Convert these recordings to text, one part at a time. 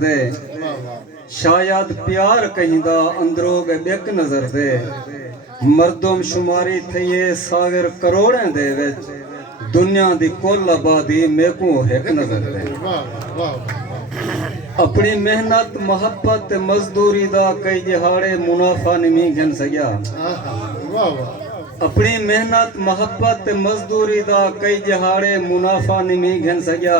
दे शायद प्यार कहिंदा अंदरों गए बेक नजर दे मर्दम शुमारी थिए सागर करोड़ें दे विच दुनिया दी कुल आबादी मेको एक नजर दे अपनी मेहनत मोहब्बत मजदूरी दा कई दिहाड़े मुनाफा नहीं घन सकिया अपनी मेहनत मोहब्बत मजदूरी दा कई दिहाड़े मुनाफा नहीं घन सकिया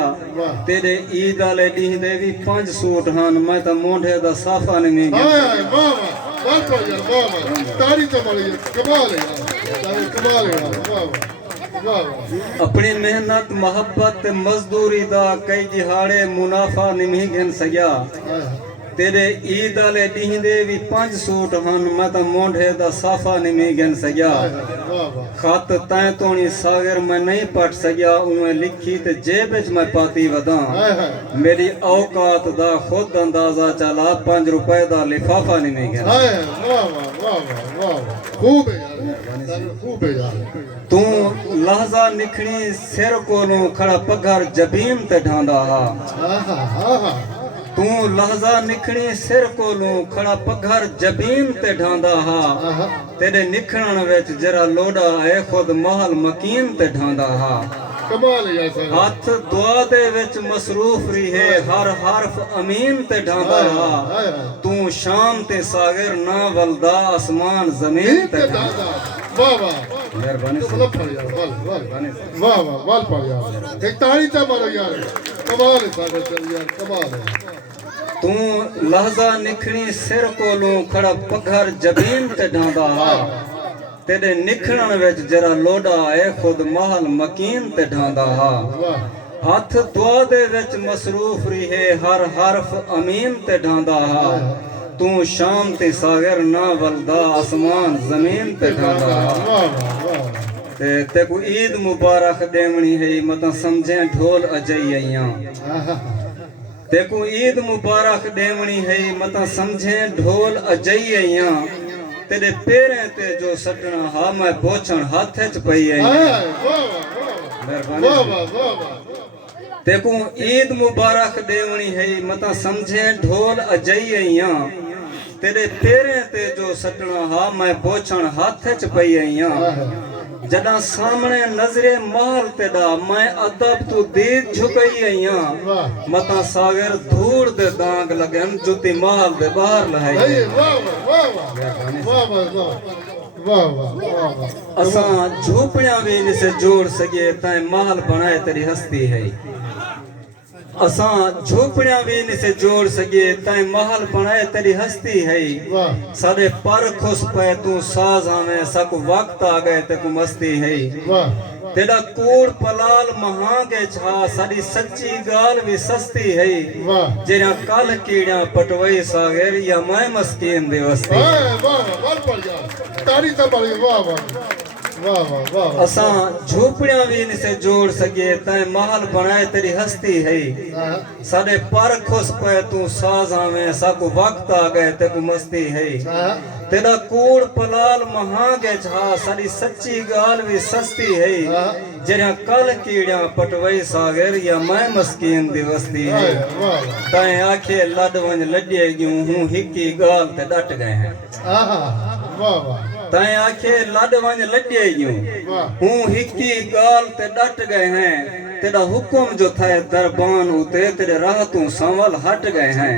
तेरे ईद वाले डी दे भी 5 सूट हन मैं तो मोढे दा साफा नहीं अपनी मेहनत मोहब्बत मजदूरी दा कई दिहाड़े मुनाफा नहीं घन सकिया तेरे ईद वाले डी दे भी 5 सूट हन मैं तो मोढे दा साफा नहीं घन सकिया खत तैं तोणी सागर मैं नहीं पढ़ सकिया उन्हें लिखी ते जेब च मैं पाती वदा मेरी औकात दा खुद अंदाजा चला 5 रुपए दा लिफाफा नहीं घन तू लहजा निखणी सिर कोलों खड़ा पगार जबीन ते ढांदा हा तू लहजा निखणी सिर कोलों खड़ा पगार जबीन ते ढांदा हा तेरे निखणन विच जरा लोड़ा है खुद महल मकीन ते ढांदा हा हाथ दुआ दे विच मसरूफ रही हर हर्फ अमीन ते ढांदा हा तू शाम ते सागर ना वलदा आसमान जमीन ते ढांदा मेहरबानी वाह वाह वाह पढ़ यार एक ताली चा मारो यार कमाल है सागर चल यार कमाल है तू लहजा निखणी सिर कोलों खड़ा पगार जबीन ते ढांदा हा तेरे निखणन विच जरा लोड़ा है खुद महल मकीन ते ढांदा हा हाथ दुआ दे विच मसरूफ रही हर हर्फ अमीन ते ढांदा हा तू शाम ते सागर ना वलदा आसमान जमीन ते ढांदा हा ते को ईद मुबारक देवनी है मता समझे ढोल अजई आइयां ते को ईद मुबारक देवनी है मता समझे ढोल अजई आइयां तेरे पैरें ते जो सटना हा मैं पोछण हाथ च पई आइयां ते को ईद मुबारक देवनी है मता समझे ढोल अजई आइयां तेरे पैरें ते जो सटना हा मैं पोछण हाथ च पई आइयां जदा सामने नजरे महल तेदा मैं अदब तू दीद झुकई आइयां मता सागर धूड़ दे दाग लगन जुती महल दे बाहर लहाई असा झोपड़ियां भी इनसे जोड़ सके ताए महल बनाए तेरी हस्ती है असा झोपड़ियां भी इनसे जोड़ सके ताए महल बनाए तेरी हस्ती है सारे पर खुश पे तू साज हमें सक वक्त आ गए ते को मस्ती है तेरा कूड़ पलाल महागे छा सारी सच्ची गाल भी सस्ती है जेरा कल कीड़ा पटवई सागर या मैं मस्कीन दिवस्ती असा झोपड़ियां भी इनसे जोड़ सके तय महल बनाए तेरी हस्ती है सारे पर खुश पे तू साज हमें सक वक्त आ गए ते को मस्ती है तेरा कूड़ पलाल महागे छा सारी सच्ची गाल भी सस्ती है जेरा कल कीड़ा पटवई सागर या मैं मस्कीन दिवस्ती है तय आखे लड वंज लड्डे गियूं हूं हिकी गाल ते डट गए हैं तय आखे लड वंज लड्डे गियूं हूं हिकी गाल ते डट गए हैं तेरा हुक्म जो था दरबान उते तेरे राह तू संवल हट गए हैं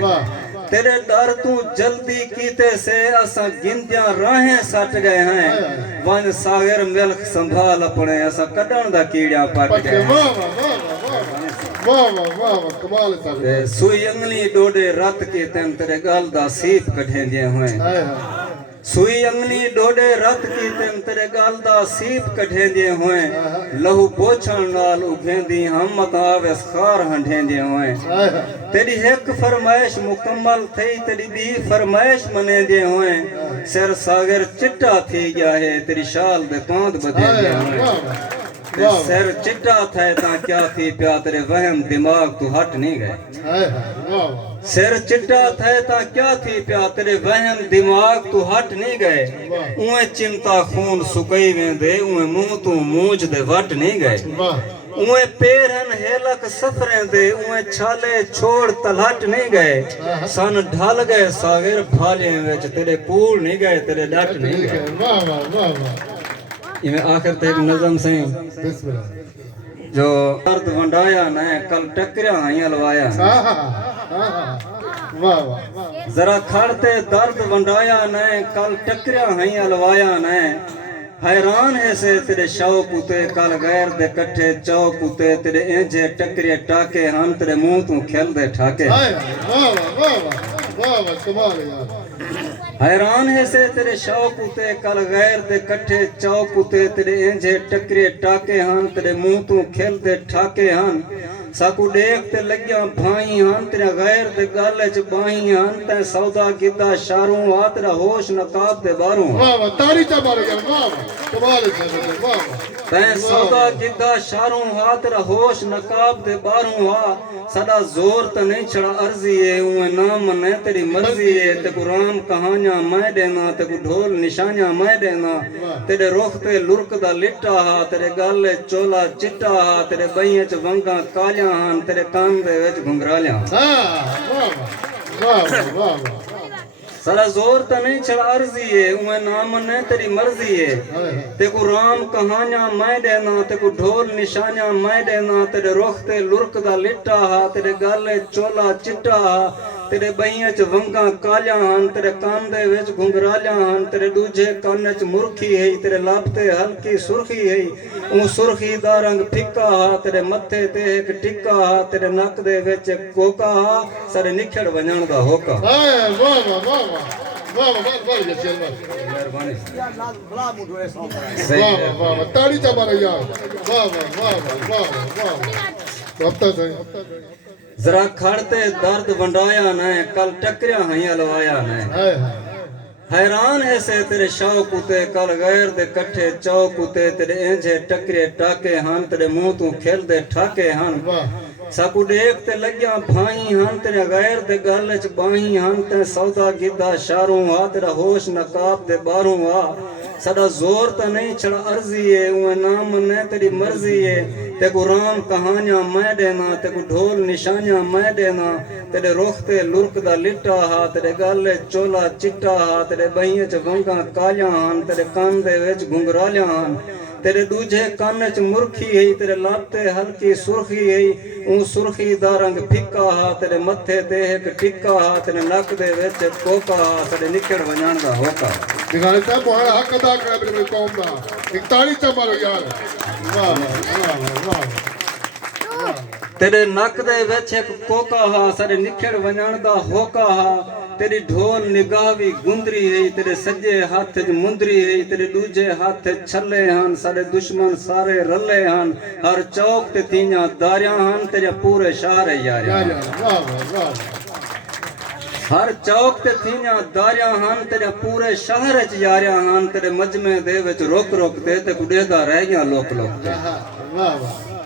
तेरे डर तू जल्दी कीते से असा गिनतियां राहें सट गए हैं वन सागर मिल्क संभाल अपने असा कड़न दा कीड़ा पट गए सुई अंगली डोडे रत के तन तेरे गल दा सीप कढेंदे हुए सुई अंगली डोडे रत की तेन तेरे गाल दा सीप कढेंदे हुए लहू पोछण नाल उगेंदी हम मतावेस खार हंडेंदे हुए तेरी एक फरमाइश मुकम्मल थई तेरी बी फरमाइश मनेंदे हुए सिर सागर चिट्टा थी गया है तेरी शाल दे पांद बदेंदे हुए सिर चिट्टा थे ता क्या थी प्या तेरे वहम दिमाग तू हट नहीं गए सिर चिट्टा थे ता क्या थी प्या तेरे वहम दिमाग तू हट नहीं गए उए चिंता खून सुकई वेंदे उए मुंह तू मूंछ दे वट नहीं गए उए पेरन हेलक सफरें दे उए छाले छोड़ तलहट नहीं गए सन ढल गए सागर भाले विच तेरे कूल नहीं गए तेरे डट नहीं गए। वाह वाह वाह वाह। इवें आखिर ते एक नज़म सही बिस्मिल्लाह। जो दर्द वंडाया न कल टकरिया हाइया लवाया वाह वाह। जरा खड़ते दर्द वंडाया न कल टकरिया हाइया लवाया न हैरान है से तेरे शौक उते कल गैर दे कट्ठे चौक उते तेरे इंजे टकरे टाके हम तेरे मुंह तू खेल दे ठाके। वाह वाह वाह वाह वाह कमाल है यार। हैरान है से तेरे शौक उते कल गैर दे कट्ठे चौक उते तेरे इंजे टकरे टाके हन तेरे मुंह तू खेल दे ठाके हन साकू देख ते लग्या भाई हन तेरा गैर दे गल च बाही हन ते सौदा गिद्दा शारों आ तेरा होश नकाब दे बारों। वाह वाह ताली चा मारो यार। वाह वाह कमाल है। वाह वाह। ते सौदा गिद्दा शारों आ तेरा होश नकाब दे बारों आ सदा जोर त नहीं छड़ा अर्जी है उए नाम मने तेरी मर्जी है ते को राम कहानियां मैं देना ते को ढोल निशानियां मैं देना तेरे रुख ते लुरक दा लिट्टा हा तेरे गल चोला चिट्टा हा तेरे बइयां च वंगा कालियां हन तेरे कान दे विच घुंघरालियां। वाह वाह वाह। सारा जोर त नहीं छड़ा अर्जी है उए नाम ने तेरी मर्जी है ते को राम कहानियां मैं देना ते को ढोल निशानियां मैं देना तेरे रुख ते लुरक दा लिट्टा हा तेरे गल चोला चिट्टा हा तेरे बइयां च वंगा कालियां हन तेरे कान दे विच घुंघरालियां हन तेरे दूजे कान च मुरखी है तेरे लब ते हल्की सुर्खी है ऊ सुर्खी दा रंग फिक्का हा तेरे मथे ते एक टिक्का हा तेरे नक दे विच कोका हा सारे निखड़ वणन दा होका। वाह वाह वाह वाह वाह वाह जैसे मेहरबानी वाह वाह वाह ताली चा मारो यार। वाह वाह वाह वाह वाह। अब तक सही जरा खड़ते दर्द वंडाया न कल टकरिया हाइया लवाया न हैरान है से तेरे शौक उते कल गैर दे कट्ठे चौक उते तेरे इंजे टकरे टाके हन तेरे मुंह तू खेल दे ठाके हन साकू देख ते लग्या भाई हन तेरे गैर दे गल च बाही हन ते सौदा गिद्दा शारों आ तेरा होश नकाब दे बारों आ सदा जोर त नहीं छड़ा अर्जी है उए नाम ने तेरी मर्जी है ते को राम कहानियां मैं देना ते को ढोल निशानियां मैं देना तेरे रुख ते लुरक दा लिट्टा हा तेरे गल चोला चिट्टा हा तेरे बइयां च वंगा कालियां हन तेरे कान दे विच घुंघरालियां हन तेरे दूजे कान च मुरखी है तेरे लब ते हल्की सुर्खी है ऊ सुर्खी दा रंग फिक्का हा तेरे मथे ते एक टिक्का हा तेरे नक दे विच कोका हा तेरे निकड़ वणन दा होका। दिखाने साहब तुम्हारा हक अदा करा मेरे कौम का। एक ताली चा मारो यार। वाह वाह वाह। तेरे नक दे विच एक कोका हा सारे निखड़ वणन दा होका हा तेरी ढोल निगाह भी गुंदरी है तेरे सज्जे हाथ च मुंदरी है तेरे दूजे हाथ छले हन सारे दुश्मन सारे रले हन हर चौक ते तीना दारियां हन तेरे पूरे शहर यार। हर चौक ते तीना दारियां हन तेरे पूरे शहर च यारियां हन तेरे मजमे दे विच रोक रोक ते कुडेदा रह गया लोक लोक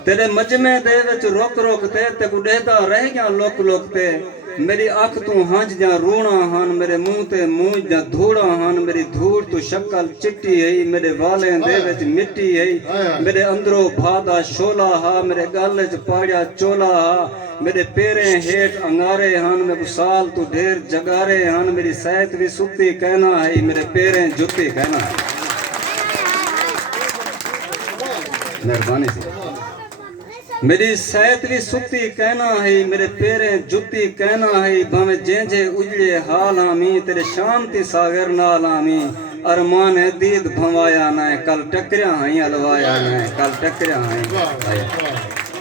तेरे मजमे दे विच रोक रोक ते कुडेदा रह गया लोक लोक ते मेरी अख तू हंज जा रोना हन मेरे मुंह ते मुंह जा धूड़ा हन मेरी धूड़ तू शक्ल चिट्टी है मेरे वाले दे विच मिट्टी है मेरे अंदरों भादा शोला हा मेरे गल च पाड़िया चोला हा मेरे पेरे हेठ अंगारे हन मैं साल तू ढेर जगारे हन मेरी सैत भी सुती कहना है मेरे पेरे जुती कहना। मेहरबानी से मेरी सैत भी सुती कहना है मेरे पेरे जुती कहना है भावे जेंजे उजड़े हाल आमी तेरे शांति सागर नाल आमी अरमान दीद भवाया न कल टकरिया हाई अलवाया न कल टकरिया हाई।